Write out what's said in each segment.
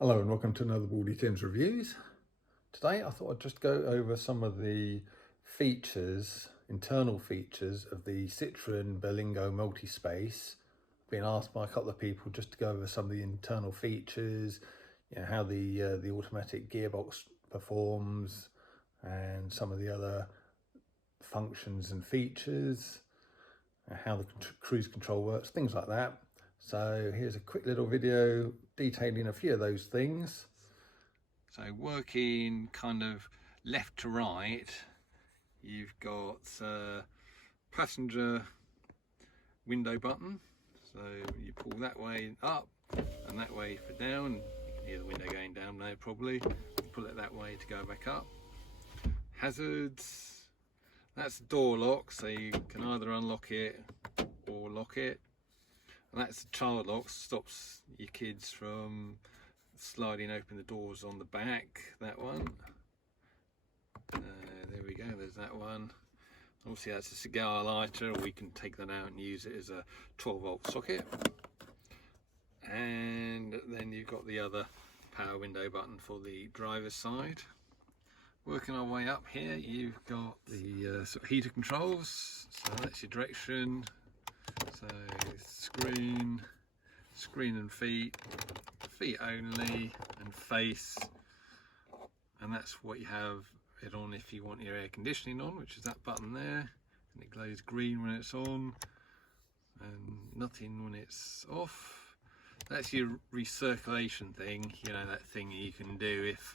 Hello and welcome to another Baldy Tim's Reviews. Today I thought I'd just go over some of the features, internal features of the Citroen Berlingo Multispace. I've been asked by a couple of people just to go over some of the internal features, how the automatic gearbox performs and some of the other functions and features, how the cruise control works, things like that. So here's a quick little video detailing a few of those things. So working kind of left to right, you've got passenger window button. So you pull that way up and that way for down. You can hear the window going down there probably. Pull it that way to go back up. Hazards, that's the door lock, so you can either unlock it or lock it. And that's the child lock, stops your kids from sliding open the doors on the back. That one. There we go, there's that one. Obviously that's a cigar lighter, or we can take that out and use it as a 12-volt socket. And then you've got the other power window button for the driver's side. Working our way up here, you've got the sort of heater controls. So that's your direction. So screen and feet only, and face, and that's what you have it on if you want your air conditioning on, which is that button there, and it glows green when it's on and nothing when it's off. That's your recirculation thing, that thing you can do if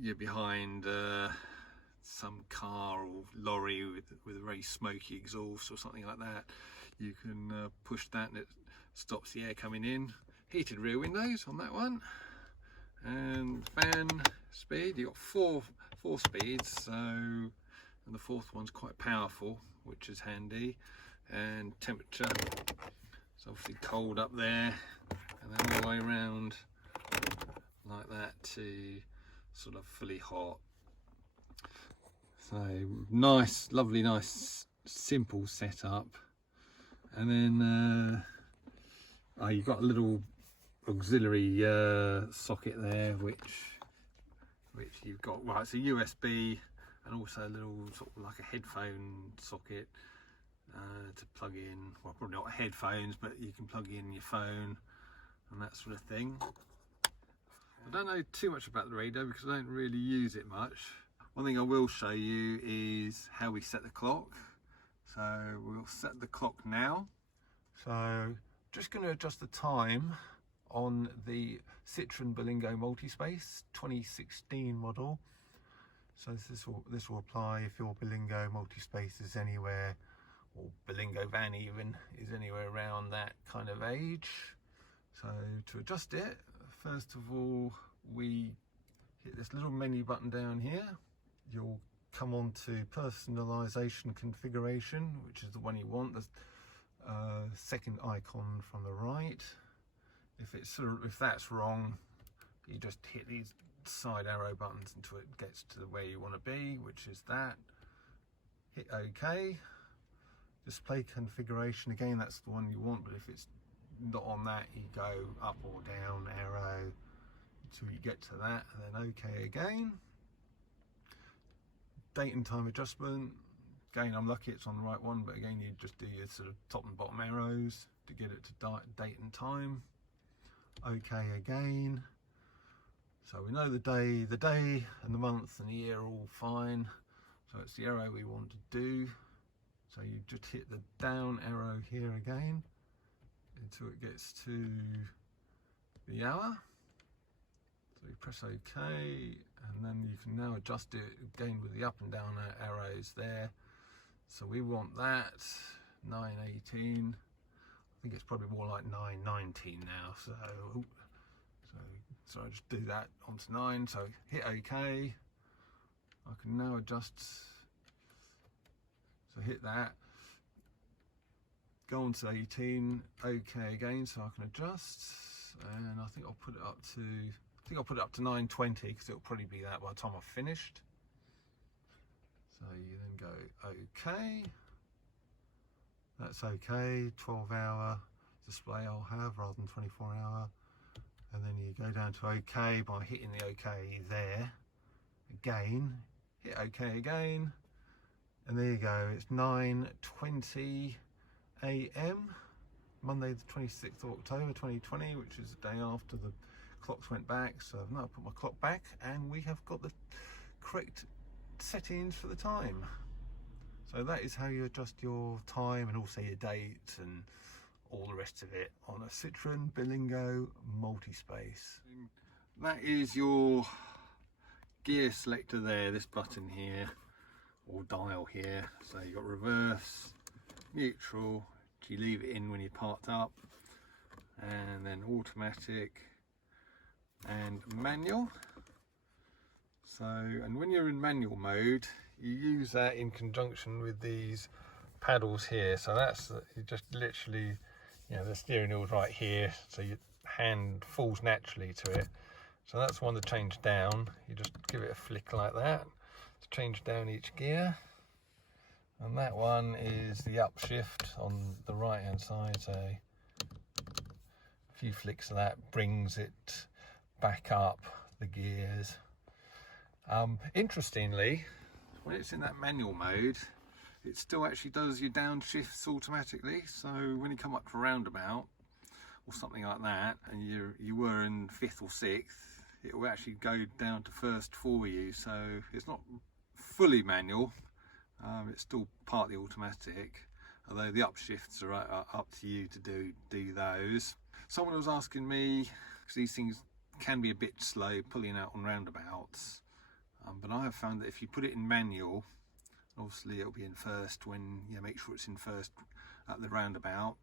you're behind some car or lorry with a very smoky exhaust or something like that. You can push that and it stops the air coming in. Heated rear windows on that one, and fan speed. You've got four speeds, so, and the fourth one's quite powerful, which is handy. And temperature, it's obviously cold up there, and then all the way around like that to sort of fully hot. So nice, lovely, nice, simple setup. And then you've got a little auxiliary socket there, which you've got, well, it's a USB and also a little sort of like a headphone socket to plug in, well, probably not headphones, but you can plug in your phone and that sort of thing. I don't know too much about the radio because I don't really use it much. One thing I will show you is how we set the clock. So we'll set the clock now. So just going to adjust the time on the Citroen Berlingo Multispace 2016 model. So this will apply if your Berlingo Multispace is anywhere, or Berlingo van even, is anywhere around that kind of age. So to adjust it, first of all, we hit this little menu button down here. You'll come on to personalization configuration, which is the one you want. The second icon from the right. If that's wrong, you just hit these side arrow buttons until it gets to where you want to be, which is that. Hit OK. Display configuration, again, that's the one you want, but if it's not on that, you go up or down arrow until you get to that, and then OK again. Date and time adjustment. Again, I'm lucky it's on the right one, but again, you just do your sort of top and bottom arrows to get it to date and time. OK again. So we know the day and the month and the year are all fine. So it's the arrow we want to do. So you just hit the down arrow here again until it gets to the hour. So you press OK, and then you can now adjust it again with the up and down arrows there. So we want that 9:18. I think it's probably more like 9:19 now. So I just do that onto 9. So hit OK. I can now adjust. So hit that. Go on to 18. OK again. So I can adjust, and I think I'll put it up to. I think I'll put it up to 9:20 because it'll probably be that by the time I've finished. So you then go OK. That's OK. 12-hour display I'll have rather than 24-hour. and then you go down to OK by hitting the OK there. Again, hit OK again, and there you go. It's 9:20 AM, Monday the 26th of October 2020, which is the day after the clocks went back. So I've now put my clock back, and we have got the correct settings for the time. So that is how you adjust your time and also your dates and all the rest of it on a Citroen Berlingo Multispace. That is your gear selector there, this button here, or dial here. So you've got reverse, neutral, you leave it in when you're parked up, and then automatic and manual. So, and when you're in manual mode, you use that in conjunction with these paddles here. So that's, you just literally, you know, the steering wheel's right here, so your hand falls naturally to it. So that's one to change down. You just give it a flick like that to change down each gear. And that one is the upshift on the right hand side. So a few flicks of that brings it back up the gears. Interestingly, when it's in that manual mode, it still actually does your downshifts automatically. So when you come up to a roundabout or something like that, and you were in 5th or 6th, it will actually go down to 1st for you. So it's not fully manual, it's still partly automatic, although the upshifts are up to you to do those. Someone was asking me, because these things can be a bit slow pulling out on roundabouts, but I have found that if you put it in manual, obviously it'll be in 1st when you make sure it's in 1st at the roundabout,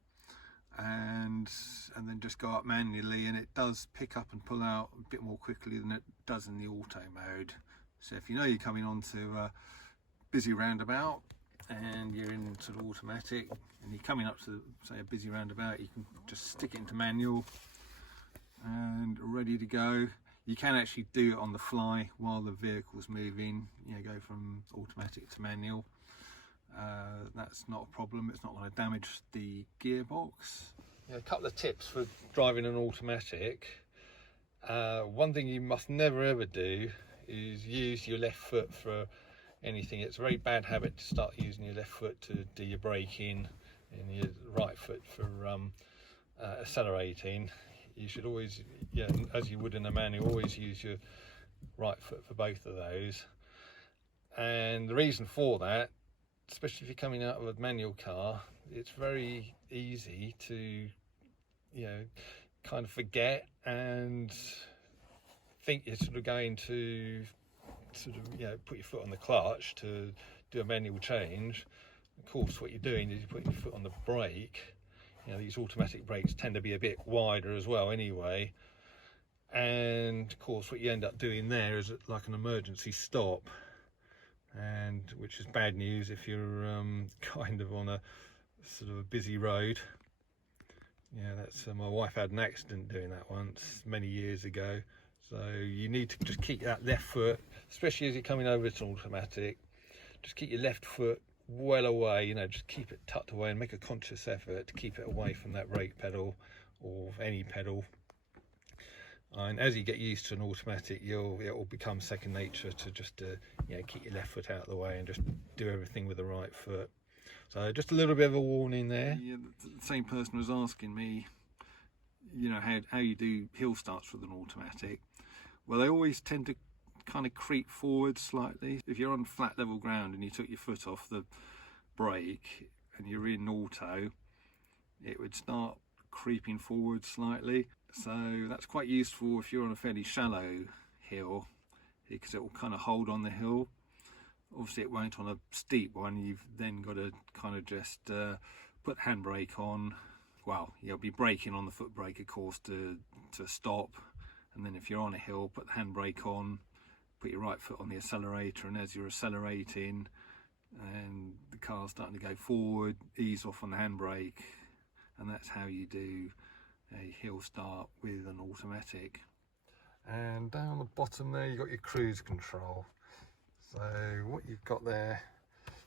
and then just go up manually, and it does pick up and pull out a bit more quickly than it does in the auto mode. So if you know you're coming onto a busy roundabout and you're in sort of automatic and you're coming up to, say, a busy roundabout, you can just stick it into manual and ready to go. You can actually do it on the fly while the vehicle's moving, you know, go from automatic to manual. That's not a problem, it's not going to damage the gearbox. Yeah, a couple of tips for driving an automatic. One thing you must never ever do is use your left foot for anything. It's a very bad habit to start using your left foot to do your braking and your right foot for accelerating. You should always, yeah, as you would in a manual, always use your right foot for both of those. And the reason for that, especially if you're coming out of a manual car, it's very easy to, you know, kind of forget and think you're sort of going to sort of, you know, put your foot on the clutch to do a manual change. Of course, what you're doing is you're putting your foot on the brake. You know, these automatic brakes tend to be a bit wider as well anyway. And of course, what you end up doing there is like an emergency stop, and which is bad news if you're kind of on a sort of a busy road. Yeah, that's my wife had an accident doing that once many years ago. So you need to just keep that left foot, especially as you're coming over to automatic, just keep your left foot well away, you know, just keep it tucked away and make a conscious effort to keep it away from that brake pedal or any pedal. And as you get used to an automatic, it will become second nature to just you know, keep your left foot out of the way and just do everything with the right foot. So just a little bit of a warning there. Yeah, the same person was asking me, you know, how you do hill starts with an automatic. Well, they always tend to kind of creep forward slightly. If you're on flat level ground and you took your foot off the brake and you're in auto, it would start creeping forward slightly. So that's quite useful if you're on a fairly shallow hill, because it will kind of hold on the hill. Obviously it won't on a steep one. You've then got to kind of just put the handbrake on. Well, you'll be braking on the foot brake, of course, to stop. And then if you're on a hill, put the handbrake on, put your right foot on the accelerator, and as you're accelerating and the car's starting to go forward, ease off on the handbrake, and that's how you do a hill start with an automatic. And down the bottom there you've got your cruise control. So what you've got there,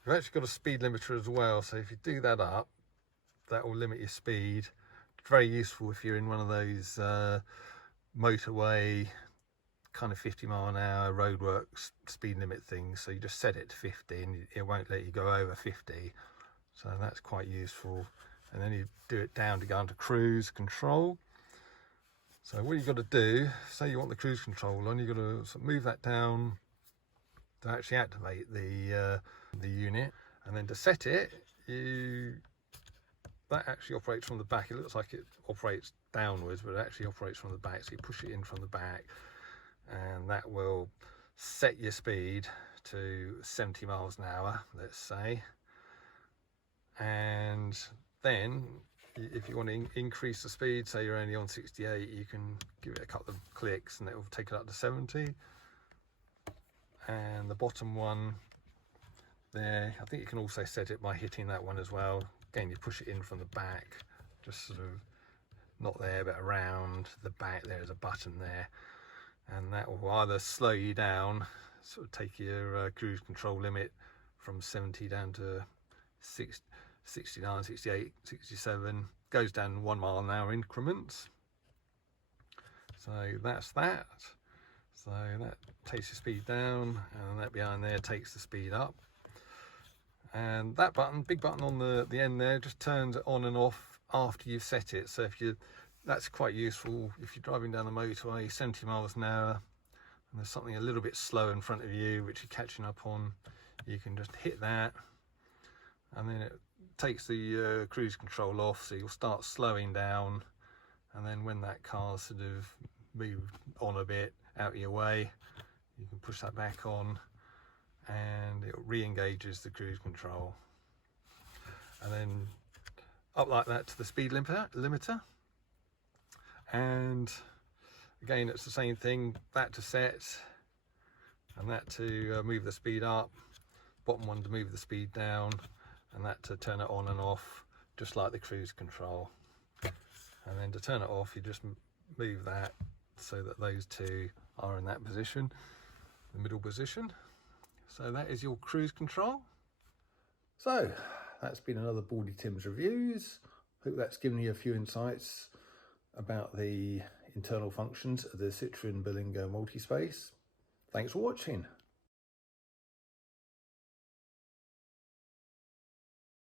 you've actually got a speed limiter as well, so if you do that up, that will limit your speed. It's very useful if you're in one of those motorway kind of 50-mile-an-hour roadworks speed limit things, so you just set it to 50 and it won't let you go over 50, so that's quite useful. And then you do it down to go into cruise control. So what you've got to do, say you want the cruise control on, you've got to move that down to actually activate the unit, and then to set it, that actually operates from the back. It looks like it operates downwards, but it actually operates from the back, so you push it in from the back, and that will set your speed to 70 miles an hour, let's say. And then if you want to increase the speed, say you're only on 68, you can give it a couple of clicks and it will take it up to 70. And the bottom one there, I think you can also set it by hitting that one as well. Again, you push it in from the back, just sort of not there but around the back. There's a button there, and that will either slow you down, sort of take your cruise control limit from 70 down to 69, 68, 67, goes down 1 mile an hour increments. So that's that. So that takes your speed down, and that behind there takes the speed up. And that button, big button on the end there, just turns it on and off after you've set it. So that's quite useful if you're driving down the motorway 70 miles an hour and there's something a little bit slow in front of you which you're catching up on, you can just hit that, and then it takes the cruise control off, so you'll start slowing down, and then when that car's sort of moved on a bit out of your way, you can push that back on and it re-engages the cruise control, and then up like that to the speed limiter. And again, it's the same thing, that to set and that to move the speed up, bottom one to move the speed down, and that to turn it on and off, just like the cruise control. And then to turn it off, you just move that so that those two are in that position, the middle position. So that is your cruise control. So that's been another Baldy Tim's Reviews. Hope that's given you a few insights about the internal functions of the Citroen Berlingo Multispace. Thanks for watching.